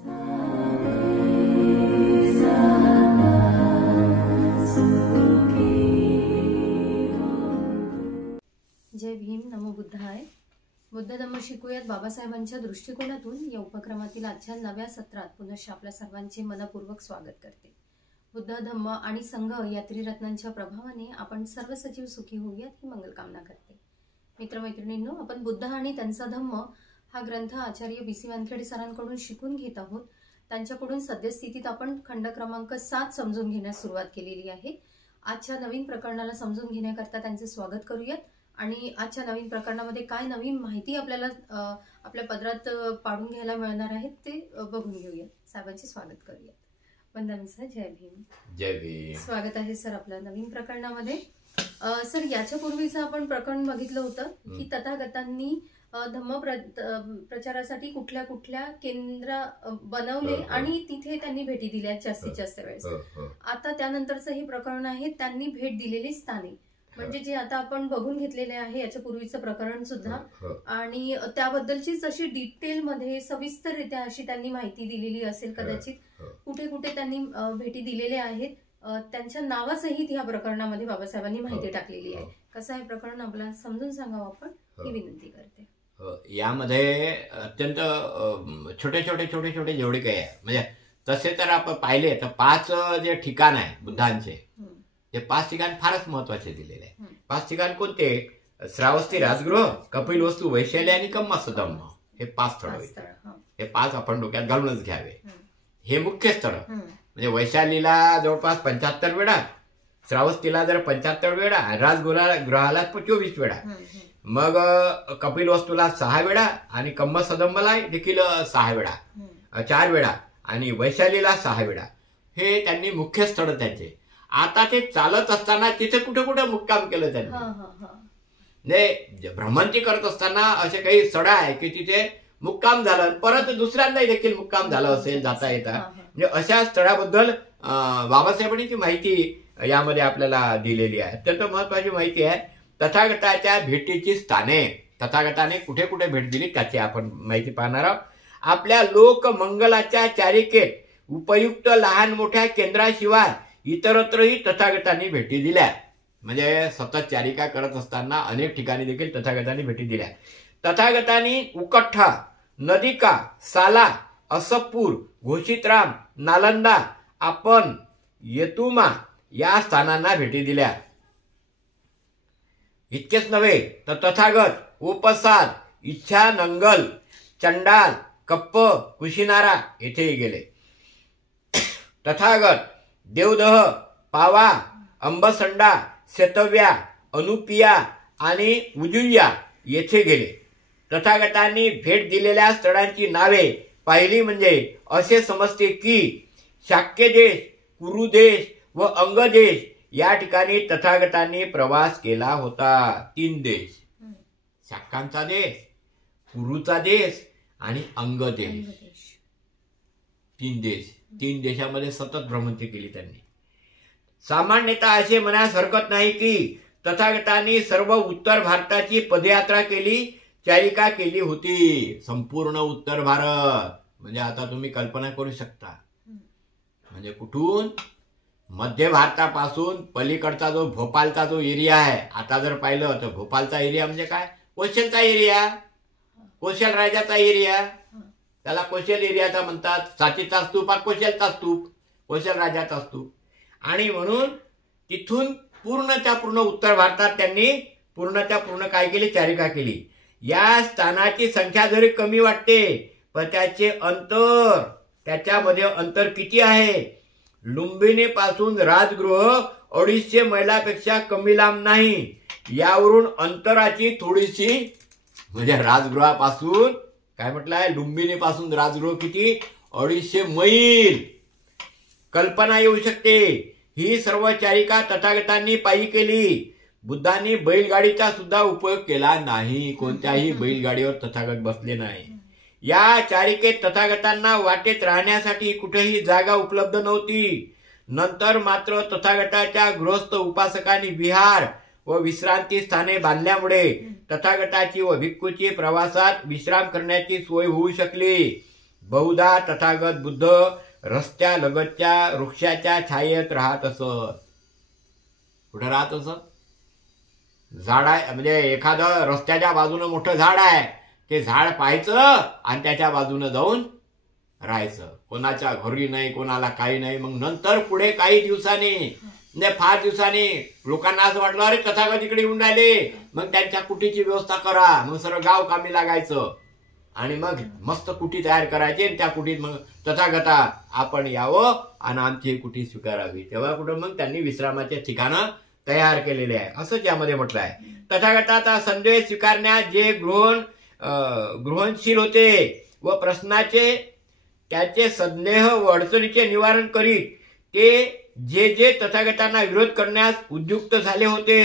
जय भीम, नमो बुद्धाय. बुद्ध धम्म शिकूयात बाबासाहेबांच्या दृष्टिकोनातून या उपक्रमातील आजच्या नव्या सत्रात पुनश्च आपल्या सर्वांचे मनपूर्वक स्वागत करते. बुद्ध धम्म आणि संघ या त्रिरत्नांच्या प्रभावाने आपण सर्व सजीव सुखी होऊयात ही मंगलकामना करते. मित्रमैत्रिणींनो, आपण बुद्ध आणि त्यांचा धम्म हा ग्रंथ आचार्य BC वानखेडे सरांकडून शिकून घेत आहोत. त्यांच्याकडून सद्यस्थितीत आपण खंड क्रमांक 7 समजून घेण्यास सुरुवात केलेली आहे. आजच्या नवीन प्रकरणाला समजून घेण्याकरता त्यांचे स्वागत करूयात आणि आजच्या नवीन प्रकरणामध्ये काय नवीन माहिती आपल्याला आपल्या पदरात पाडून घ्यायला मिळणार आहे ते बघून घेऊया. साहेबांचे स्वागत करूया. वंदन सर. जय भीम. जय भीम. स्वागत आहे सर आपल्या नवीन प्रकरणामध्ये. सर, याच्या पूर्वीचं आपण प्रकरण बघितलं होतं की तथागतांनी धम्म प्रचारासाठी कुठल्या कुठल्या केंद्र बनवले आणि तिथे त्यांनी भेटी दिल्या जास्तीत जास्त वेळेस. आता त्यानंतरचं हे प्रकरण आहे त्यांनी भेट दिलेली स्थाने, म्हणजे जे आता आपण बघून घेतलेले आहे याच्या पूर्वीचं प्रकरण सुद्धा, आणि त्याबद्दलचीच अशी डिटेल मध्ये सविस्तररित्या अशी त्यांनी माहिती दिलेली असेल कदाचित. कुठे कुठे त्यांनी भेटी दिलेल्या आहेत त्यांच्या नावासहित या प्रकरणामध्ये बाबासाहेबांनी माहिती टाकलेली आहे. कसं आहे प्रकरण आपल्याला समजून सांगावं आपण ही विनंती करते. यामध्ये अत्यंत छोटे छोटे छोटे छोटे जेवढे काही आहे, म्हणजे तसे तर आपण पाहिले तर 5 जे ठिकाण आहे बुद्धांचे, ते 5 ठिकाण फारच महत्वाचे दिलेले आहे. 5 ठिकाण कोणते? श्रावस्ती राजगृह, कपिलवस्तू, वैशाली आणि कम्मासधम्म, हे 5 स्थळ. हे 5 आपण डोक्यात घालूनच घ्यावे. हे मुख्य स्थळ म्हणजे वैशालीला जवळपास 75 वेळा, श्रावस्तीला जर 75 वेळा, राजगृहाला 24 वेळा, मग कपिलवस्तूला 6 वेळा आणि कम्मासधम्मला देखील 6 वेळा, 4 वेळा आणि वैशालीला 6 वेळा. हे त्यांनी मुख्य स्थळ त्यांचे. आता ते चालत असताना तिथे कुठे कुठे मुक्काम केलं त्यांनी. म्हणजे भ्रमंती करत असताना असे काही स्थळ आहे की तिथे मुक्काम झालं, परत दुसऱ्यांदा देखील मुक्काम झालं असेल, जाता येता. म्हणजे अशा स्थळाबद्दल बाबासाहेबांनी ती माहिती यामध्ये आपल्याला दिलेली आहे. अत्यंत महत्वाची माहिती आहे. तथागताच्या भेटीची स्थाने, तथागताने कुठे कुठे भेट दिली त्याची आपण माहिती पाहणार आहोत. आपल्या लोकमंगलाच्या चारिकेत उपयुक्त लहान मोठ्या केंद्राशिवाय इतरत्रही तथागतांनी भेटी दिल्या. म्हणजे सतत चारिका करत असताना अनेक ठिकाणी देखील तथागतांनी भेटी दिल्या. तथागतांनी उकठ्ठा, नदिका, साला, असपूर, घोषितराम, नालंदा, आपण, येतुमा या स्थानांना भेटी दिल्या. इतकेच नव्हे तर तथागत उपसाद, इच्छा, नंगल, चंडाल, कप्प, कुशिनारा येथेही गेले. तथागत देवदह, पावा, अंबसंडा, सेतव्या, अनुपिया आणि उजुया येथे गेले. तथागतांनी भेट दिलेल्या स्थळांची नावे पाहिली म्हणजे असे समजते की शाक्य देश, कुरु देश व अंग देश या ठिकाणी तथागतांनी प्रवास केला होता. 3 देश, शाक्यांचा देश, कुरुचा देश आणि अंग देश. 3 देश, 3 देशामध्ये सतत भ्रमंती केली त्यांनी. सामान्यतः असे म्हणास हरकत नाही की तथागतांनी सर्व उत्तर भारताची पदयात्रा केली, चारिका केली होती. संपूर्ण उत्तर भारत म्हणजे आता तुम्ही कल्पना करू शकता, म्हणजे कुठून मध्य भारतापासून पलीकडचा जो भोपालचा जो एरिया आहे, आता जर पाहिलं तर भोपालचा एरिया म्हणजे काय? कोशलचा एरिया, कोशल राजाचा एरिया, त्याला कोशल एरियाचा म्हणतात. साचीचा स्तूप हा कोशलचा स्तूप, कोशल राजाचा स्तूप. आणि म्हणून तिथून पूर्णच्या पूर्ण उत्तर भारतात त्यांनी पूर्णच्या पूर्ण काय केली? चारिका केली. या स्थानाची संख्या जरी कमी वाटते पण त्याचे अंतर, त्याच्यामध्ये अंतर किती आहे? लुंबिनी पासून राजगृह 250 मैलापेक्षा कमी लांब नाही. यावरून अंतराची थोडीशी, म्हणजे राजगृहापासून काय म्हटलंय, लुंबिनी पासून राजगृह किती? 250 मैल. कल्पना येऊ शकते. ही सर्व चारिका तथागतांनी पायी केली. बुद्धांनी बैलगाडीचा सुद्धा उपयोग केला नाही. कोणत्याही बैलगाडीवर तथागत बसले नाही. या चारिकेत तथागतांना वाटेत राहण्यासाठी कुठेही जागा उपलब्ध नव्हती. नंतर मात्र तथागताच्या गृहस्थ उपासकांनी विहार व विश्रांती स्थाने बांधल्यामुळे तथागताची व भिक्खूची प्रवासात विश्राम करण्याची सोय होऊ शकली. बहुधा तथागत बुद्ध रस्त्यालगतच्या वृक्षाच्या छायेत राहत असत. कुठं राहत असत? झाड आहे, म्हणजे एखादं रस्त्याच्या बाजूनं मोठं झाड आहे, ते झाड पाहायचं आणि त्याच्या बाजूनं जाऊन राहायचं. कोणाच्या घरी नाही, कोणाला काही नाही. मग नंतर पुढे काही दिवसांनी, म्हणजे फार दिवसांनी लोकांना असं वाटलं, अरे तथागत इकडे येऊन राहिले, मग त्यांच्या कुटीची व्यवस्था करा. मग सर्व गाव कामी लागायचं आणि मग मस्त कुटी तयार करायची आणि त्या कुटीत मग तथागता आपण यावं आणि आमची कुटी स्वीकारावी. तेव्हा कुठं मग त्यांनी विश्रामाचे ठिकाणं तयार केलेले आहे, असंच यामध्ये म्हटलं आहे. तथागताचा संदेश स्वीकारण्यात जे गृहणशील होते व प्रश्नाचे त्याचे संदेह व अडचणीचे निवारण करीत, ते जे तथागतांना विरोध करण्यास उद्युक्त झाले होते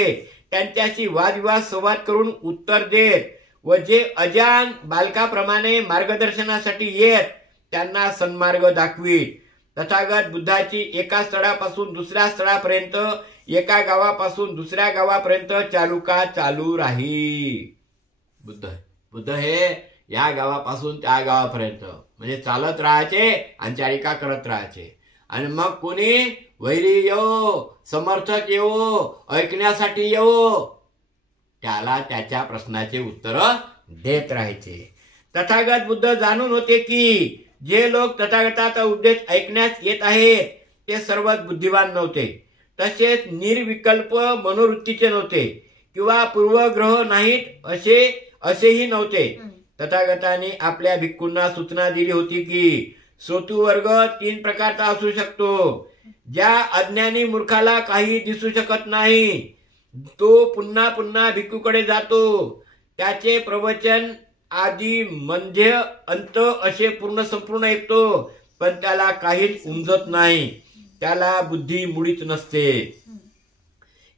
त्यांच्याशी वादविवाद संवाद करून उत्तर देत व जे अजान बालकाप्रमाणे मार्गदर्शनासाठी येत त्यांना सन्मार्ग दाखवीत. तथागत बुद्धाची एका स्थळापासून दुसऱ्या स्थळापर्यंत, एका गावापासून दुसऱ्या गावापर्यंत चालुका चालू राही. बुद्ध हे या गावापासून त्या गावापर्यंत म्हणजे चालत राहायचे आणि चालिका करत राहायचे. आणि मग कोणी वैरी येवो, समर्थक येवो, ऐकण्यासाठी येवो, त्याला त्याच्या प्रश्नाचे उत्तर देत राहायचे. तथागत बुद्ध जाणून होते की जे लोक तथागताचा उपदेश ऐकण्यास येत आहेत ते सर्वच बुद्धिवान नव्हते, तसेच निर्विकल्प मनोवृत्तीचे नव्हते किंवा पूर्वग्रह नाहीत असेही नव्हते. तथागताने आपल्या भिक्खूंना सूचना दिली होती की श्रोतृवर्ग 3 प्रकारचा असू शकतो. ज्या अज्ञानी मूर्खाला काही दिसू शकत नाही, तो पुन्हा पुन्हा भिक्खूकडे जातो. त्याचे प्रवचन आदी मध्य अंत असे संपूर्ण ऐकतो, पण त्याला काहीच उमजत नाही, त्याला बुद्धी मुळीच नसते.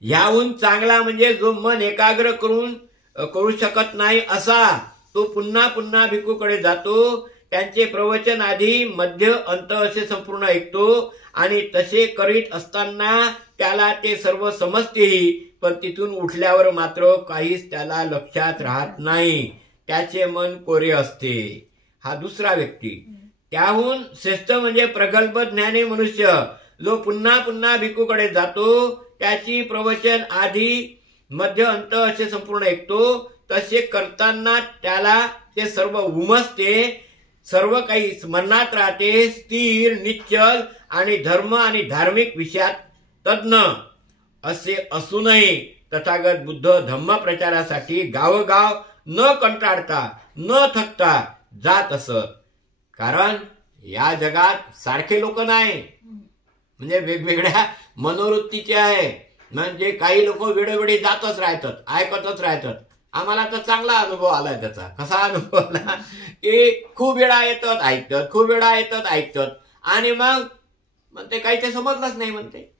याहून चांगला म्हणजे जो मन एकाग्र करू शकत नाही असा, तो पुन्हा पुन्हा भिक्खूकडे जातो. त्यांचे प्रवचन आधी मध्य अंत असे संपूर्ण ऐकतो आणि तसे करीत असताना त्याला ते सर्व समजतेही, पण तिथून उठल्यावर मात्र काहीच त्याला लक्षात राहत नाही, त्याचे मन कोरे असते. हा दुसरा व्यक्ती. त्याहून श्रेष्ठ म्हणजे प्रगल्भ ज्ञानी मनुष्य, जो पुन्हा पुन्हा भिक्खूकडे जातो, त्याची प्रवचन आधी मध्य अंत असे संपूर्ण ऐकतो. तसे करताना त्याला ते सर्व उमजते, सर्व काही स्मरणात राहते, स्थिर, निश्चल आणि धर्म आणि धार्मिक विषयात तज्ञ असे असूनही तथागत बुद्ध धम्म प्रचारासाठी गावोगाव न कंटाळता न थकता जात असत. कारण या जगात सारखे लोक नाही, म्हणजे वेगवेगळ्या मनोवृत्तीचे आहे. म्हणजे काही लोक वेळोवेळी जातच राहतात, ऐकतच राहतात. आम्हाला तर चांगला अनुभव आलाय त्याचा. कसा अनुभव आला की खूप वेळा येतात ऐकतात, खूप वेळा येतात ऐकतात आणि मग म्हणते काही ते समजलंच नाही म्हणते.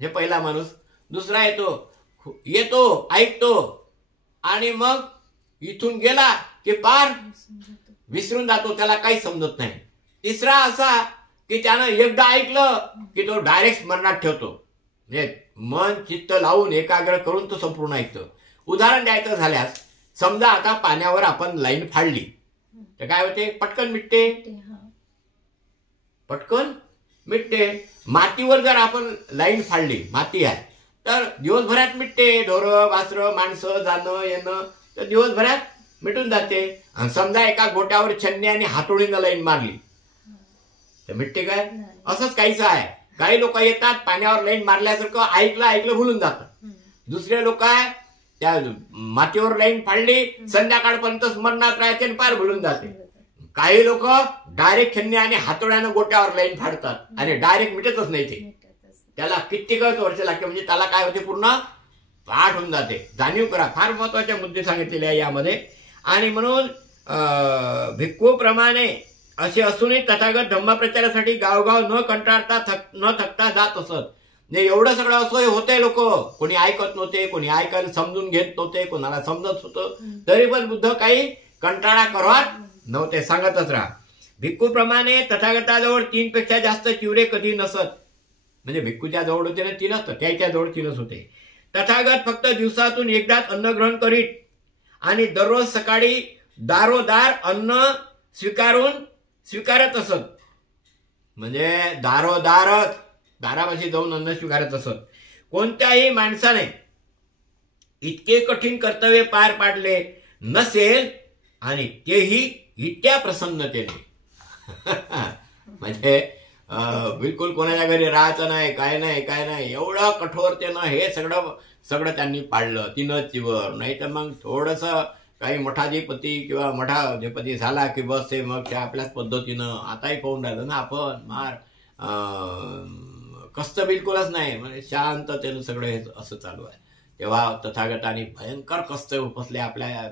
हे पहिला माणूस. दुसरा येतो ऐकतो आणि मग इथून गेला की पार विसरून जातो, त्याला काही समजत नाही. तिसरा असा की त्यानं एकदा ऐकलं की तो डायरेक्ट स्मरणात ठेवतो, म्हणजे मन चित्त लावून एकाग्र करून तो संपूर्ण ऐकतो. उदाहरण द्यायचं झाल्यास, समजा आता पाण्यावर आपण लाईन फाडली तर काय होते? पटकन मिटते, पटकन मिटते. मातीवर जर आपण लाईन फाडली, माती आहे, तर दिवसभरात मिटते. ढोरं वासरं माणसं जाणं येणं तर दिवसभरात मिटून जाते. आणि समजा एका गोट्यावर छन्नी आणि हातोडीनं लाईन मारली तर मिटते काय? असंच काहीच आहे. काही लोक येतात पाण्यावर लाईन मारल्यासारखं ऐकलं भुलून जातात. दुसरे लोक आहे त्या मातीवर लाईन फाडली, संध्याकाळपर्यंत स्मरणात राहते आणि पार भुलून जाते. काही लोक डायरेक्ट छन्नी आणि हातोड्यानं गोट्यावर लाईन फाडतात आणि डायरेक्ट मिटतच नाही ते. त्याला कित्येकच वर्ष लागते, म्हणजे त्याला काय होते? पूर्ण पाठ होऊन जाते. जाणीव करा. फार महत्वाचे मुद्दे सांगितलेले आहे यामध्ये. आणि म्हणून भिक्खूप्रमाणे असे असूनही तथागत धम्मप्रचारासाठी गावगाव न कंटाळता न थकता जात असत. म्हणजे एवढं सगळं असं होते. लोक कोणी ऐकत नव्हते, कोणी ऐकायला समजून घेत नव्हते, कोणाला समजत होतं, तरी पण बुद्ध काही कंटाळा करत नव्हते, सांगतच राहा. भिक्खूप्रमाणे तथागताजवळ 3 पेक्षा जास्त चिवरे कधी नसत. म्हणजे भिक्खूच्या जवळ होते ना 3 असतं, त्याच्या जवळ 3च होते. तथागत फक्त दिवसातून एकदाच अन्न ग्रहण करीत आणि दररोज सकाळी दारोदार अन्न स्वीकारून स्वीकारत असत. म्हणजे दारापाशी जाऊन अन्न स्वीकारत असत. कोणत्याही माणसाने इतके कठीण कर्तव्य पार पाडले नसेल आणि तेही इतक्या प्रसन्नतेने. म्हणजे बिलकुल कोणाच्या घरी राहायचं नाही, काय नाही, एवढं कठोरतेनं हे सगळं त्यांनी पाळलं. 3 चिवर, नाही तर मग थोडस काही मठाधिपती किंवा मठाधिपती झाला की बस ते मग त्या आपल्याच पद्धतीनं. आताही पाहून राहिलं ना आपण, कष्ट बिलकुलच नाही, म्हणजे शांततेनं सगळं हे असं चालू आहे. तेव्हा तथागतांनी भयंकर कष्ट उपसले आपल्या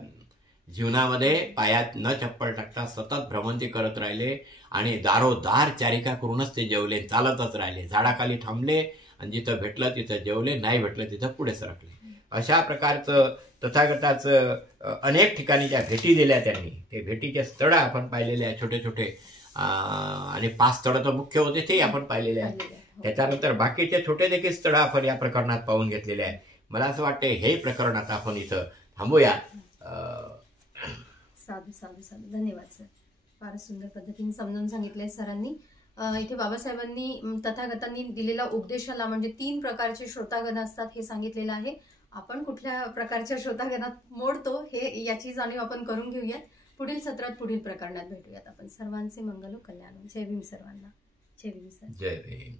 जीवनामध्ये. पायात न चप्पल टाकता सतत भ्रमंती करत राहिले आणि दारोदार चारिका करूनच ते जेवले, चालतच राहिले. झाडाखाली थांबले आणि जिथं भेटलं तिथं जेवले, नाही भेटलं तिथं पुढे सरकले. अशा प्रकारचं तथागताचं अनेक ठिकाणी ज्या भेटी दिल्या त्यांनी, ते भेटीचे स्थळ आपण पाहिलेले आहे छोटे छोटे. आणि 5 स्थळ तर मुख्य होते ते आपण पाहिलेले आहे. त्याच्यानंतर बाकीचे छोटे देखील स्थळ आपण या प्रकरणात पाहून घेतलेले आहे. मला असं वाटतं हे प्रकरण आता आपण इथं थांबूया. साधू साधू साधू. धन्यवाद सर. फारच सुंदर पद्धतीने समजावून सांगितलंय सरांनी. इथे बाबासाहेबांनी तथागतांनी दिलेल्या उपदेशाला म्हणजे 3 प्रकारचे श्रोतागण असतात हे सांगितलेलं आहे. आपण कुठल्या प्रकारच्या श्रोतागणात मोडतो हे याची जाणीव आपण करून घेऊयात. पुढील सत्रात पुढील प्रकरणात भेटूयात आपण. सर्वांचे मंगल कल्याण. जय भीम सर्वांना. जय भीम सर. जय भीम.